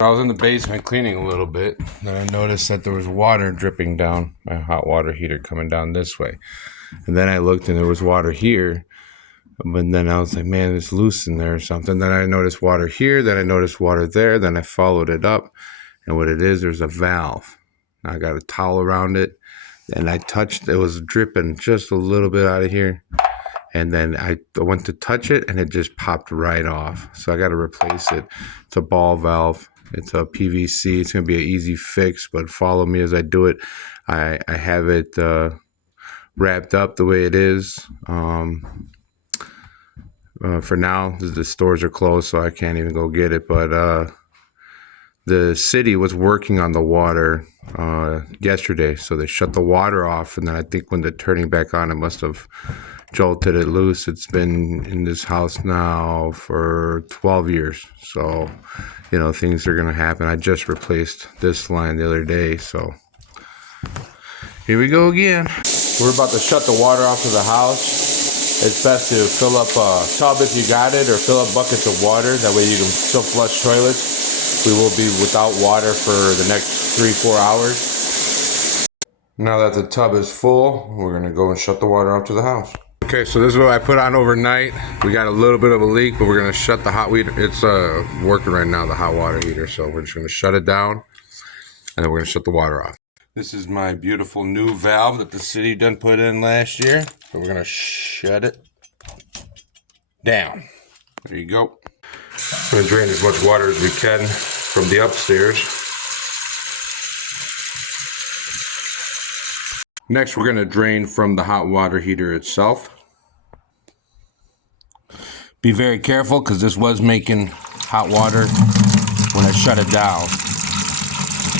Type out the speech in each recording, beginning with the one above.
I was in the basement cleaning a little bit, then I noticed that there was water dripping down my hot water heater coming down this way. And then I looked and there was water here, but then I was like, man, it's loose in there or something. Then I noticed water here, then I noticed water there, then I followed it up. And what it is, there's a valve. I got a towel around it, and I touched, it was dripping just a little bit out of here. And then I went to touch it, and it just popped right off. So I got to replace it. It's a ball valve. It's a PVC. It's going to be an easy fix, but follow me as I do it. I have it wrapped up the way it is. For now, the stores are closed, so I can't even go get it. But the city was working on the water yesterday, so they shut the water off. And then I think when they're turning back on, it must have jolted it loose. It's been in this house now for 12 years. So, you know, things are going to happen. I just replaced this line the other day. So here we go again. We're about to shut the water off to the house. It's best to fill up a tub if you got it, or fill up buckets of water. That way you can still flush toilets. We will be without water for the next 3-4 hours. Now that the tub is full, we're going to go and shut the water off to the house. Okay, so this is what I put on overnight. We got a little bit of a leak, but we're gonna shut the hot water. It's working right now, the hot water heater. So we're just gonna shut it down, and then we're gonna shut the water off. This is my beautiful new valve that the city done put in last year. So we're gonna shut it down. There you go. I'm gonna drain as much water as we can from the upstairs. Next, we're gonna drain from the hot water heater itself. Be very careful, because this was making hot water when I shut it down.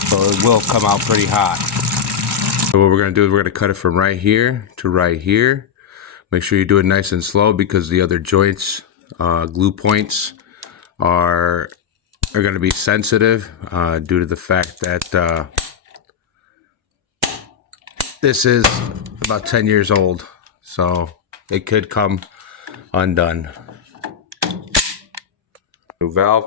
So it will come out pretty hot. So what we're going to do is we're going to cut it from right here to right here. Make sure you do it nice and slow, because the other joints, glue points, are going to be sensitive due to the fact that this is about 10 years old. So it could come undone. New valve.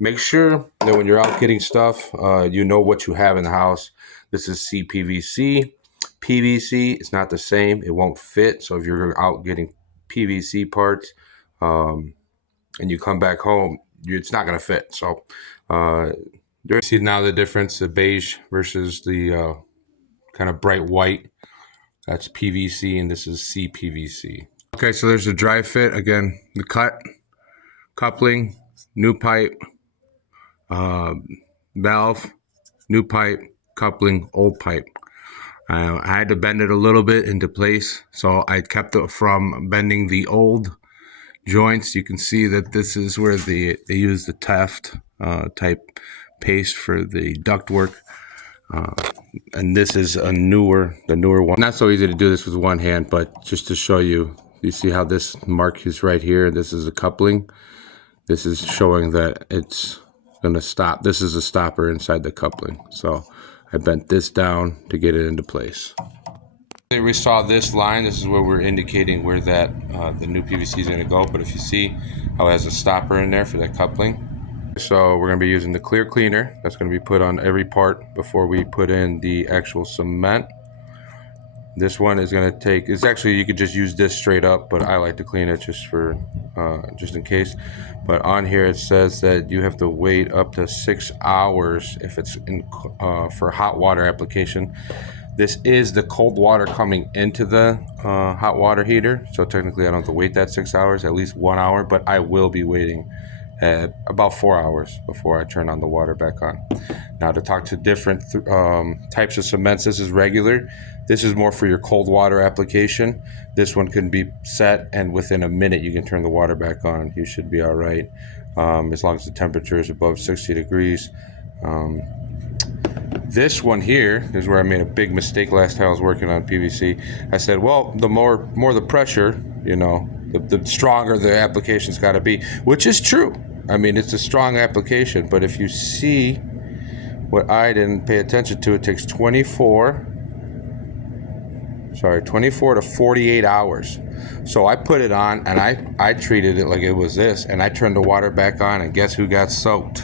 Make sure that when you're out getting stuff, you know what you have in the house. This is CPVC. PVC is not the same. It won't fit. So if you're out getting PVC parts and you come back home, it's not going to fit. So you see now the difference, the beige versus the kind of bright white. That's PVC, and this is CPVC. Okay, so there's the dry fit. Again, the coupling, new pipe, valve, new pipe, coupling, old pipe. I had to bend it a little bit into place, so I kept it from bending the old joints. You can see that this is where they use the Taft type paste for the ductwork. And this is the newer one. Not so easy to do this with one hand, but just to show you, you see how this mark is right here. This is a coupling. This is showing that it's going to stop. This is a stopper inside the coupling. So I bent this down to get it into place. We saw this line. This is where we're indicating where that the new PVC is going to go. But if you see how it has a stopper in there for that coupling. So we're going to be using the clear cleaner. That's going to be put on every part before we put in the actual cement. This one is going to take, it's actually, you could just use this straight up, but I like to clean it just for, just in case. But on here it says that you have to wait up to 6 hours if it's in, for hot water application. This is the cold water coming into the hot water heater. So technically I don't have to wait that 6 hours, at least 1 hour, but I will be waiting at about 4 hours before I turn on the water back on. Now to talk to different types of cements, this is regular. This is more for your cold water application. This one can be set, and within a minute you can turn the water back on. You should be all right, as long as the temperature is above 60 degrees. This one here is where I made a big mistake last time I was working on PVC. I said, well, the more the pressure, you know, the stronger the application's got to be, which is true. I mean, it's a strong application, but if you see what I didn't pay attention to, it takes 24 to 48 hours. So I put it on, and I treated it like it was this, and I turned the water back on, and guess who got soaked?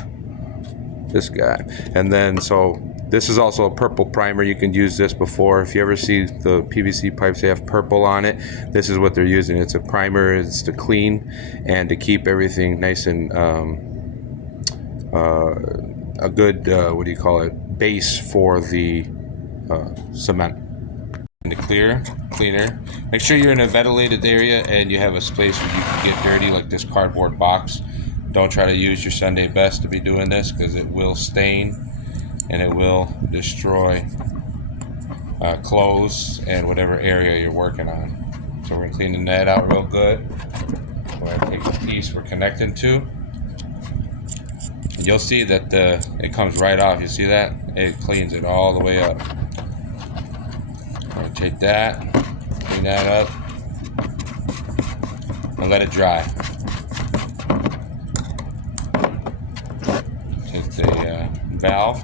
this guy. And then, so this is also a purple primer. You can use this before. If you ever see the PVC pipes, they have purple on it. This is what they're using. It's a primer. It's to clean and to keep everything nice and a good, what do you call it, base for the cement. And the cleaner. Make sure you're in a ventilated area and you have a space where you can get dirty, like this cardboard box. Don't try to use your Sunday best to be doing this, because it will stain and it will destroy clothes and whatever area you're working on. So we're going to clean the net out real good. We're going to take the piece we're connecting to. You'll see that it comes right off. You see that? It cleans it all the way up. I'm going to take that, clean that up, and let it dry. Take the valve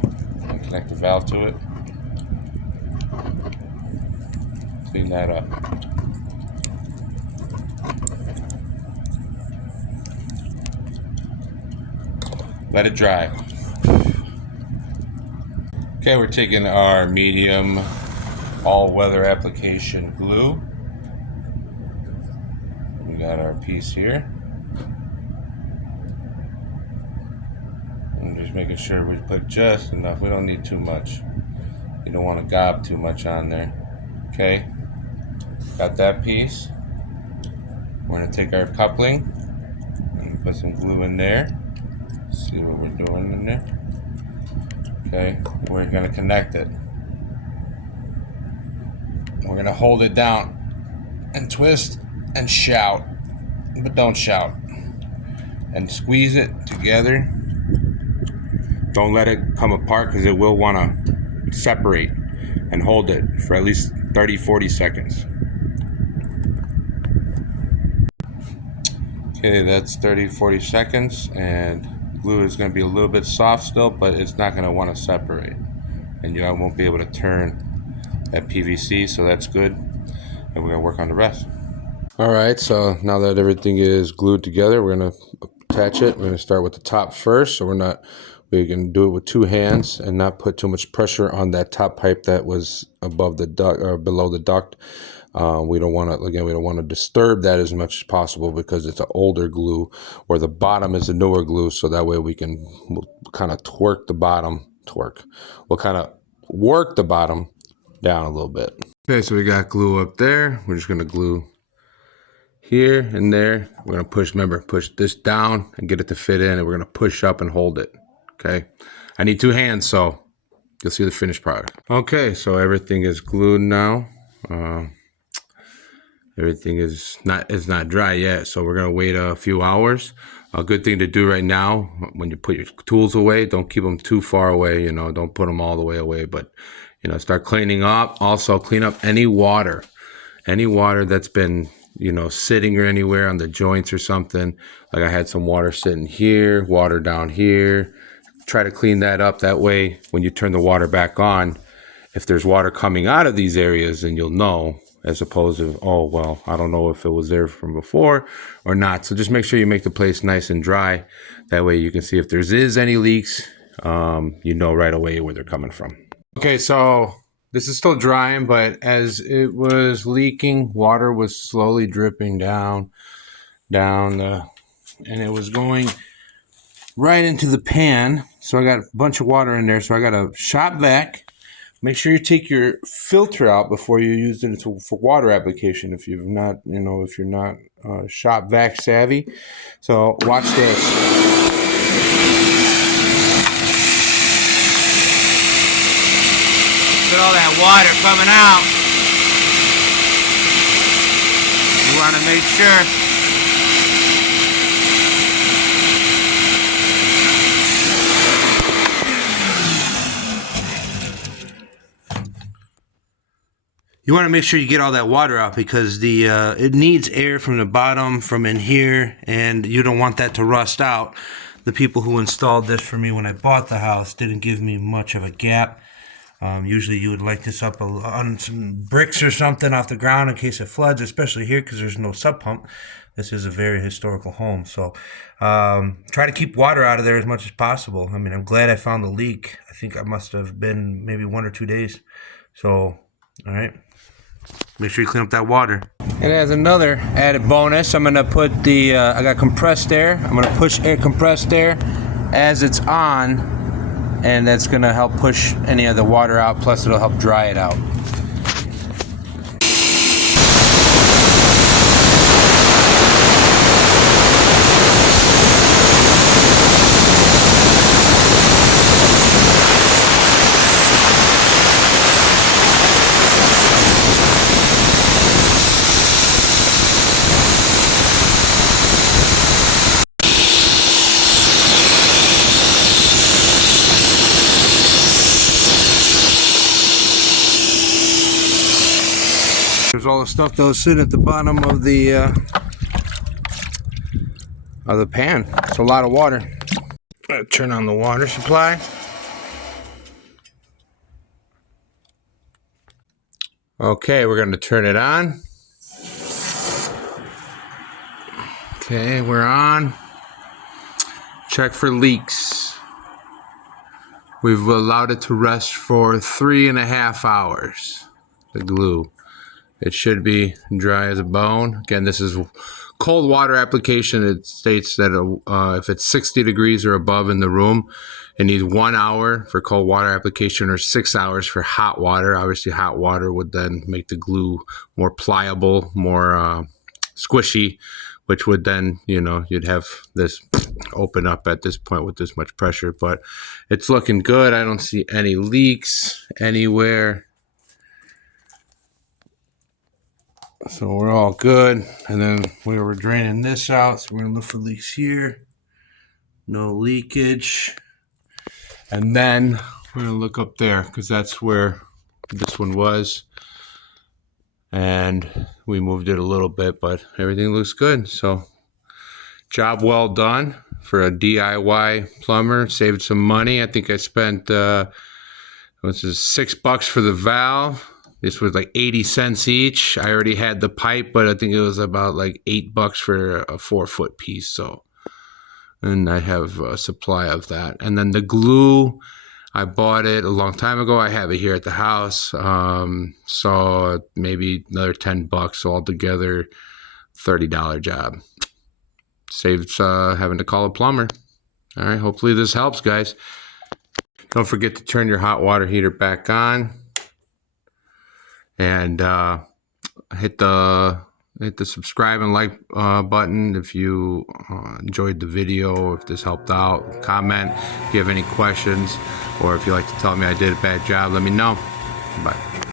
and connect the valve to it. Clean that up. Let it dry. Okay, we're taking our medium all-weather application glue. We got our piece here. I'm just making sure we put just enough. We don't need too much. You don't want to gob too much on there. Okay, got that piece. We're going to take our coupling and put some glue in there. See what we're doing in there. Okay, we're going to connect it. We're going to hold it down and twist and shout, but don't shout. And squeeze it together. Don't let it come apart, because it will want to separate, and hold it for at least 30-40 seconds. Okay, that's 30-40 seconds, and glue is going to be a little bit soft still, but it's not going to want to separate, and you won't be able to turn that PVC, so that's good. And we're going to work on the rest. Alright, so now that everything is glued together, we're going to attach it. We're going to start with the top first, so we can do it with two hands and not put too much pressure on that top pipe that was above the duct or below the duct. We don't want to disturb that as much as possible, because it's an older glue, where the bottom is the newer glue, so that way we'll kind of work the bottom down a little bit. Okay, so we got glue up there. We're just going to glue here and there. We're going to push this down and get it to fit in, and we're going to push up and hold it. Okay, I need two hands, so you'll see the finished product. Okay, so everything is glued now. Everything is not dry yet, so we're gonna wait a few hours. A good thing to do right now, when you put your tools away, don't keep them too far away. You know, don't put them all the way away, but you know, start cleaning up. Also, clean up any water that's been, you know, sitting or anywhere on the joints or something. Like I had some water sitting here, water down here. Try to clean that up. That way, when you turn the water back on, if there's water coming out of these areas, then you'll know, as opposed to, oh, well, I don't know if it was there from before or not. So just make sure you make the place nice and dry. That way you can see if there is any leaks, you know right away where they're coming from. Okay, so this is still drying, but as it was leaking, water was slowly dripping down, and it was going right into the pan. So I got a bunch of water in there. So I got to shop vac. Make sure you take your filter out before you use it for water application. If you've not, you know, if you're not shop vac savvy. So watch this. Look at all that water coming out. You want to make sure. You want to make sure you get all that water out, because it needs air from the bottom, from in here, and you don't want that to rust out. The people who installed this for me when I bought the house didn't give me much of a gap. Usually you would light this up on some bricks or something off the ground in case it floods, especially here because there's no sub pump. this is a very historical home. So try to keep water out of there as much as possible. I mean, I'm glad I found the leak. I think I must have been maybe 1 or 2 days. So, all right. Make sure you clean up that water. And as another added bonus, I'm gonna put the, I got compressed air. I'm gonna push air compressed air as it's on, and that's gonna help push any of the water out, plus it'll help dry it out. There's all the stuff that was sitting at the bottom of the pan. It's a lot of water. Turn on the water supply. Okay, we're going to turn it on. Okay, we're on. Check for leaks. We've allowed it to rest for 3.5 hours. The glue. It should be dry as a bone. Again, this is cold water application. It states that if it's 60 degrees or above in the room, it needs 1 hour for cold water application or 6 hours for hot water. Obviously, hot water would then make the glue more pliable, more squishy, which would then, you know, you'd have this open up at this point with this much pressure. But it's looking good. I don't see any leaks anywhere. So we're all good. And then we were draining this out, so we're gonna look for leaks here. No leakage. And then we're gonna look up there because that's where this one was. And we moved it a little bit, but everything looks good. So job well done for a DIY plumber. Saved some money. I think I spent this is $6 for the valve. This was like 80 cents each. I already had the pipe, but I think it was about like $8 for a 4-foot piece. So, and I have a supply of that. And then the glue, I bought it a long time ago. I have it here at the house. So maybe another $10. So altogether, $30 job. Saves having to call a plumber. All right. Hopefully this helps, guys. Don't forget to turn your hot water heater back on. And hit the subscribe and like button if you enjoyed the video, if this helped out. Comment if you have any questions, or if you'd like to tell me I did a bad job, let me know. Bye.